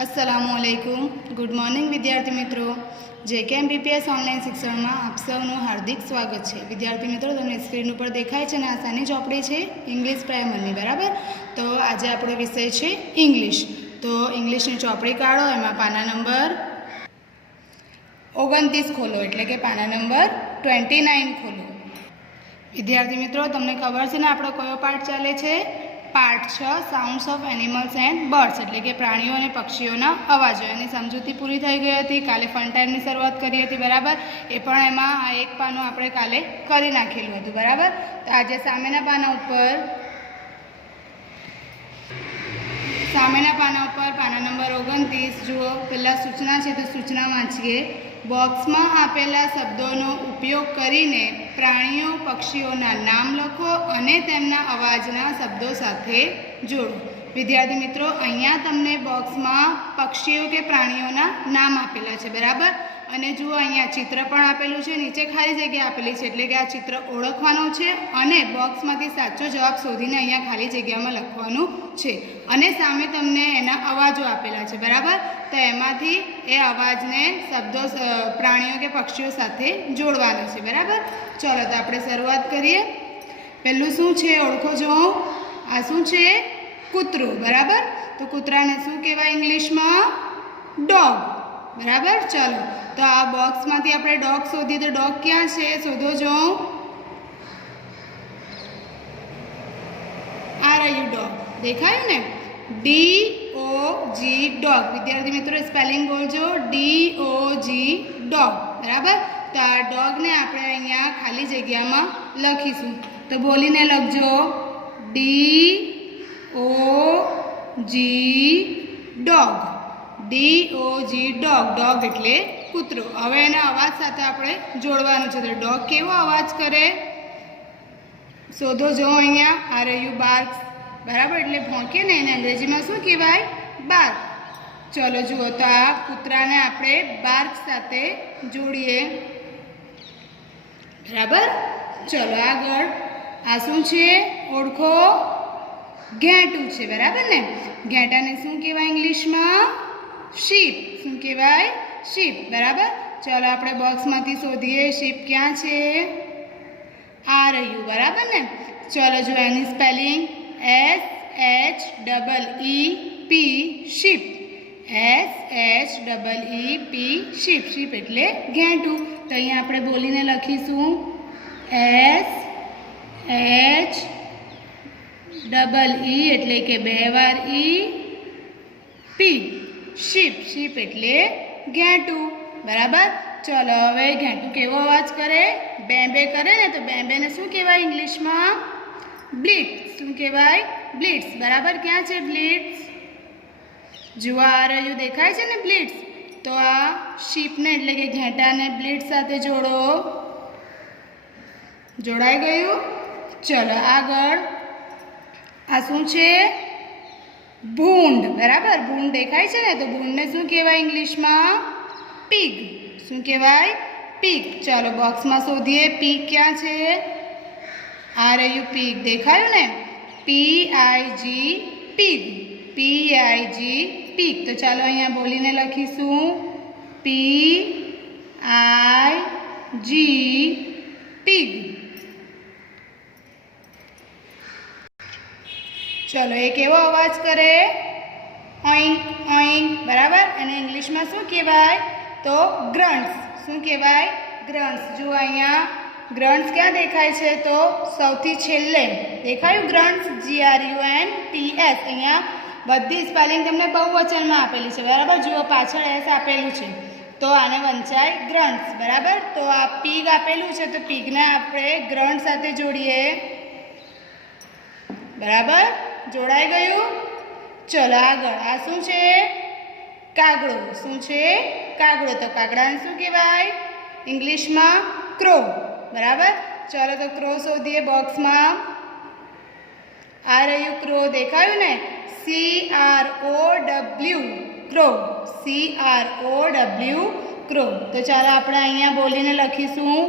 अस्सलामुअलैकुम good morning विद्यार्थी मित्रों JKMBPS ऑनलाइन शिक्षण में आप सबનું हार्दिक स्वागत है। विद्यार्थी मित्रों तमने स्क्रीन पर देखाय छे ने आ सानी ચોપડી છે इंग्लिश प्राइमरनी बराबर। तो आज આપણો વિષય છે इंग्लिश। तो इंग्लिशની ચોપડી કાઢો, એમાં પાના નંબર 29 खोलो એટલે કે પાના નંબર 29 खोलो। विद्यार्थी मित्रों तमने खबर है ने आपणो कयो पाठ चाले छे? Part 6 sounds of animals and birds एटले के प्राणीओ अने पक्षीओना अवाजो। एनी समजूती पूरी थई गई हती। काले फन टाइमनी शरूआत करी हती बराबर। ए पण एमां आ एक पानुं आपणे काले करी नाखेलुं हतुं बराबर। तो आज सामेना पाना उपर पाना नंबर 29 जुओ। पहला सूचना है तो सूचना वाँचीए। बॉक्स में आपेला शब्दों उपयोग करीने प्राणीओ पक्षीओना नाम लखो अने तेमना अवाजना शब्दों साथे जोड़ो। विद्यार्थी मित्रों अहींया तमने बॉक्स में पक्षीओ के प्राणीओना नाम आपेला छे बराबर। अने जुओ अहींया चित्र पण आपेलुं छे, नीचे खाली जग्या आपेली छे एटले के आ चित्र ओळखवानुं छे अने बॉक्समांथी साचो जवाब शोधीने अहींया खाली जग्यामां लखवानुं छे। अने सामे तमने एना अवाजो आपेला छे बराबर। तो एमांथी ए अवाजने शब्दों प्राणीओ के पक्षीओ साथे जोड़वाना छे बराबर। चलो तो आपणे शरूआत करीए। पहेलुं शुं छे ओळखो जो। आ शुं छे? कूतरू बराबर। तो कूतराने शुं कहेवाय इंग्लिशमां? डॉग बराबर। चलो तो आ बॉक्स में आपणे डॉग शोधीए तो डॉग क्या है शोधो जो। आ रह्यु डॉग देखायु ने DOG डॉग। विद्यार्थी मित्रों स्पेलिंग बोलजो DOG डॉग बराबर। तो आ डॉग ने आपणे अहींया खाली जग्या में लखीशुं। तो बोलीने लखजो DOG dog. DOG dog. Dog एटले कूतरो। हवे एना अवाज साथे आपणे जोड़वानुं छे। तो डॉग केवो अवाज करे शोधो जो। अहींया आ रह्यु बार्क्स बराबर एटले भौंके ने एने अंग्रेजी में शुं कहेवाय? बार्क। चलो जुओ तो आ कूतराने आपणे बार्क साथे जोड़ीए बराबर। चलो आगळ आ शुं छे ओळखो? घेंटू छे बराबर ने। घेंटाने शुं कहेवाय इंग्लिश में? शीप। शुं कहेवाय? शीप बराबर। चलो आपणे बॉक्स मांथी शोधीए शीप क्या छे? आ रह्यु बराबर ने। चलो जो any spelling SHEEP sheep. SHEEP sheep. Sheep एटले घेंटू। तो अहींया आपणे बोलीने लखीशुं SHEE एटले के बे वार EP शीप। शीप एटले घेंटू बराबर। चलो हवे घेंटू केवो अवाज करे? बेंबे करे ने। तो बेंबे ने शुं कहेवाय इंग्लिश में? ब्लिट्स। शुं कहेवाय? ब्लिट्स बराबर। क्या छे ब्लिट्स? जुआ आ रह्यु देखाय छे ने ब्लिट्स। तो आ शीप ने एटले के घेंटा ने ब्लिट्स साथे जोड़ो। जोड़ाई गयुं। चलो आगळ आ शुं छे? भूंड बराबर। भूंड देखाय छे ने। तो भूंड ने शुं कहेवाय इंग्लिश में? पीग। शुं कहेवाय? पीग। चलो बॉक्स में शोधीए पीग क्या छे? आ रह्यु पीग देखायु ने PIG पीग। PIG पीग। तो चलो अहींया बोलीने लखीशुं PIG पीग। चलो एक एवो अवाज करे ऑइंक ऑइंक बराबर। एने इंग्लिश में शुं कहेवाय? तो ग्रंट्स। शुं कहेवाय? ग्रंट्स। जो अहींया ग्रंट्स क्या देखाय छे? तो सौथी छेल्ले देखायु ग्रंट्स GRUNTS। अहींया बधी स्पेलिंग तमने बहुवचन में आपेली छे बराबर। जुओ पाछळ S आपेलुं छे तो आने वंचाय ग्रंट्स बराबर। तो आ पीग आपेलुं छे तो पीग ने आपणे ग्रंट साथे जोड़ीए बराबर। जोड़ाई गयुं। चलो आगळ आ शुं छे? कागड़ो। शुं छे? कागड़ो। तो कागड़ाने शुं कहेवाय इंग्लिश में? क्रो बराबर। चलो तो क्रो शोधीए बॉक्स में। आ रह्यु क्रो देखायु ने CROW क्रो। CROW crow. तो चलो आपणे अहींया बोलीने लखीशुं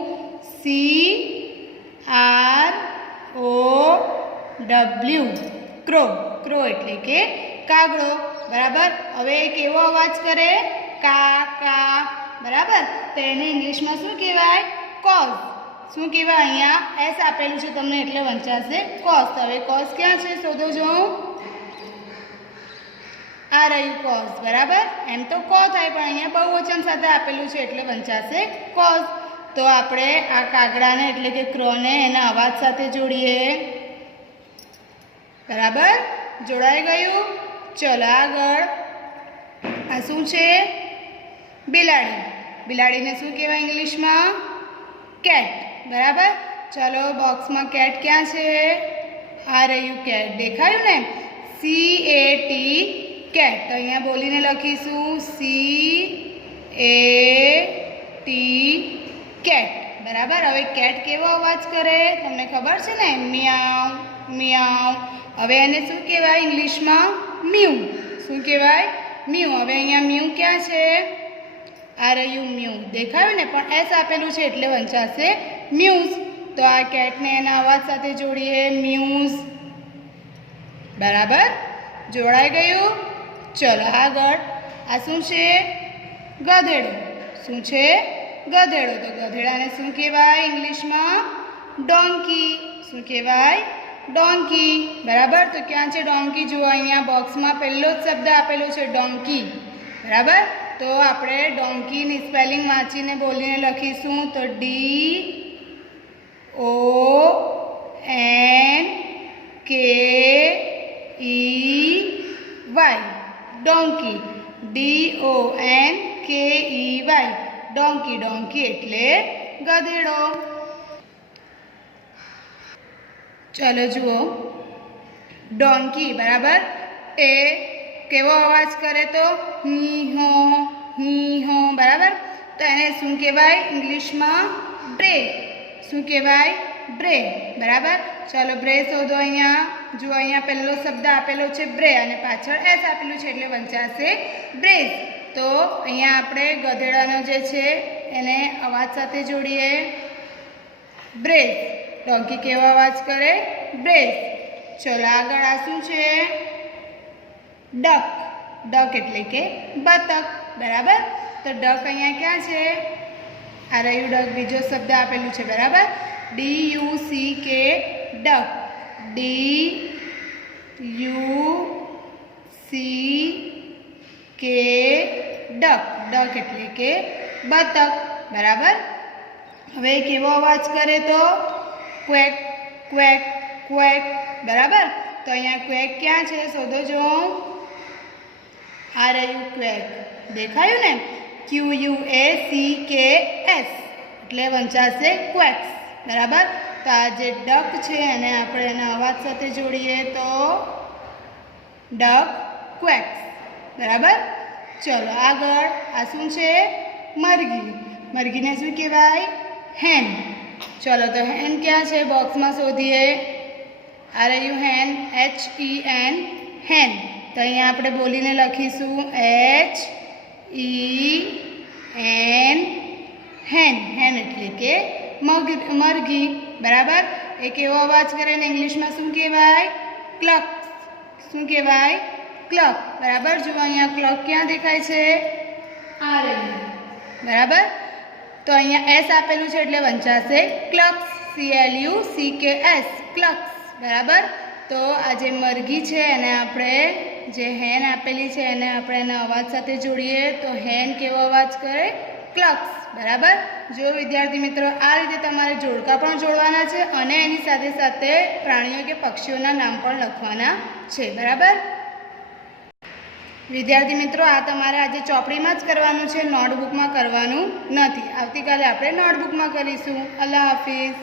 CROW क्रो। क्रो एटले के कागड़ो બરાબર. હવે એ કેવો અવાજ કરે? કા કા, બરાબર. તો એને ઇંગ્લિશમાં શું કહેવાય? કોઝ. શું કહેવાય? અહીંયા એસ આપેલું છે તમને એટલે વંચાશે કોઝ. તો હવે કોઝ ક્યાં છે શોધો જો. આ રહ્યું કોઝ, બરાબર. એમ તો કો થાય પણ અહીંયા બહુવચન સાથે આપેલું છે એટલે વંચાશે કોઝ. તો આપણે આ કાગડાને એટલે કે ક્રોને એના અવાજ સાથે જોડીએ. બરાબર, જોડાઈ ગયું. ચલો આગળ. આ શું છે? બિલાડી. બિલાડીને શું કહેવાય ઇંગ્લિશમાં? કેટ, બરાબર. ચલો બોક્સમાં કેટ ક્યાં છે? આ રહ્યું કેટ, દેખાયું ને? CAT cat. તો અહીંયા બોલીને લખીશું CAT કેટ, બરાબર. હવે કેટ કેવો અવાજ કરે તમને ખબર છે ને? મિયાવ મિયાવ. હવે એને શું કહેવાય ઇંગ્લિશમાં? મ્યુ. શું કહેવાય? મ્યુ. હવે અહીંયા મ્યુ ક્યાં છે? આ રહ્યું મ્યુ, દેખાયું ને? પણ એસ આપેલું છે એટલે વંચાશે મ્યુઝ. તો આ કેટને એના અવાજ સાથે જોડીએ, મ્યુઝ. બરાબર, જોડાઈ ગયું. ચલો આગળ. આ શું છે? ગધેડો. શું છે? ગધેડો. તો ગધેડાને શું કહેવાય ઇંગ્લિશમાં? ડોન્કી. શું કહેવાય? ડોન્કી, બરાબર. તો ક્યાં છે ડોન્કી? જુઓ અહીંયા બોક્સમાં પહેલો જ શબ્દ આપેલો છે ડોન્કી, બરાબર. તો આપણે ડોન્કીની સ્પેલિંગ વાંચીને બોલીને લખીશું. તો DONKEY, ડોન્કી. DONKEY, ડોન્કી. ડોન્કી એટલે ગધેડો. ચલો જુઓ, ડોન્કી, બરાબર. એ કેવો અવાજ કરે? તો હી હો, બરાબર. તો એને શું કહેવાય ઇંગ્લિશમાં? બ્રે. શું કહેવાય? બ્રે, બરાબર. ચલો બ્રે શોધો. અહીંયા જુઓ, અહીંયા પહેલો શબ્દ આપેલો છે બ્રે અને પાછળ એસ આપેલું છે એટલે વંચાશે બ્રેઝ. તો અહીંયા આપણે ગધેડાનો જે છે એને અવાજ સાથે જોડીએ, બ્રેઝ. ડોન્કી કેવો અવાજ કરે? બ્રેઝ. ચલો આગળ. આ શું છે? ડક. ડક એટલે કે બતક, બરાબર. તો ડક અહીંયા ક્યાં છે? આ રહ્યું ડક, બીજો શબ્દ આપેલું છે, બરાબર. DUCK, duck. DUCK, duck. Duck એટલે કે બતક, બરાબર. હવે કેવો અવાજ કરે? તો ક્વેક ક્વેક ક્વેક, બરાબર. તો અહીંયા ક્વેક ક્યાં છે શોધો જો. આ રહ્યું ક્વેક, દેખાયું ને? QUACKS એટલે વંચાશે ક્વેક્સ, બરાબર. તો આ જે ડક છે એને આપણે એના અવાજ સાથે જોડીએ તો ડક ક્વેક્સ, બરાબર. ચલો આગળ. આ શું છે? મરઘી. મરઘીને શું કહેવાય? હેન. ચલો તો હેન ક્યાં છે બોક્સમાં શોધીએ. આ રહ્યું હેન, HEN, હેન. તો અહીંયા આપણે બોલીને લખીશું HEN, હેન. હેન એટલે કે મરઘી, બરાબર. એ કેવો અવાજ કરે ને ઇંગ્લિશમાં શું કહેવાય? ક્લક. શું કહેવાય? ક્લક, બરાબર. જુઓ અહીંયા ક્લક ક્યાં દેખાય છે? આ રહ્યું, બરાબર. તો અહીંયા એસ આપેલું છે એટલે વંચાશે ક્લક્સ, CLUCKS, ક્લક્સ, બરાબર. તો આ જે મરઘી છે એને આપણે જે હેન આપેલી છે એને આપણે એના અવાજ સાથે જોડીએ તો હેન કેવો અવાજ કરે? ક્લક્સ, બરાબર. જો વિદ્યાર્થી મિત્રો, આ રીતે તમારે જોડકા પણ જોડવાના છે અને એની સાથે સાથે પ્રાણીઓ કે પક્ષીઓના નામ પણ લખવાના છે, બરાબર. વિદ્યાર્થી મિત્રો, આ તમારે આજે ચોપડીમાં જ કરવાનું છે, નોટબુકમાં કરવાનું નથી. આવતીકાલે આપણે નોટબુકમાં કરીશું. અલ્લાહ હાફિઝ.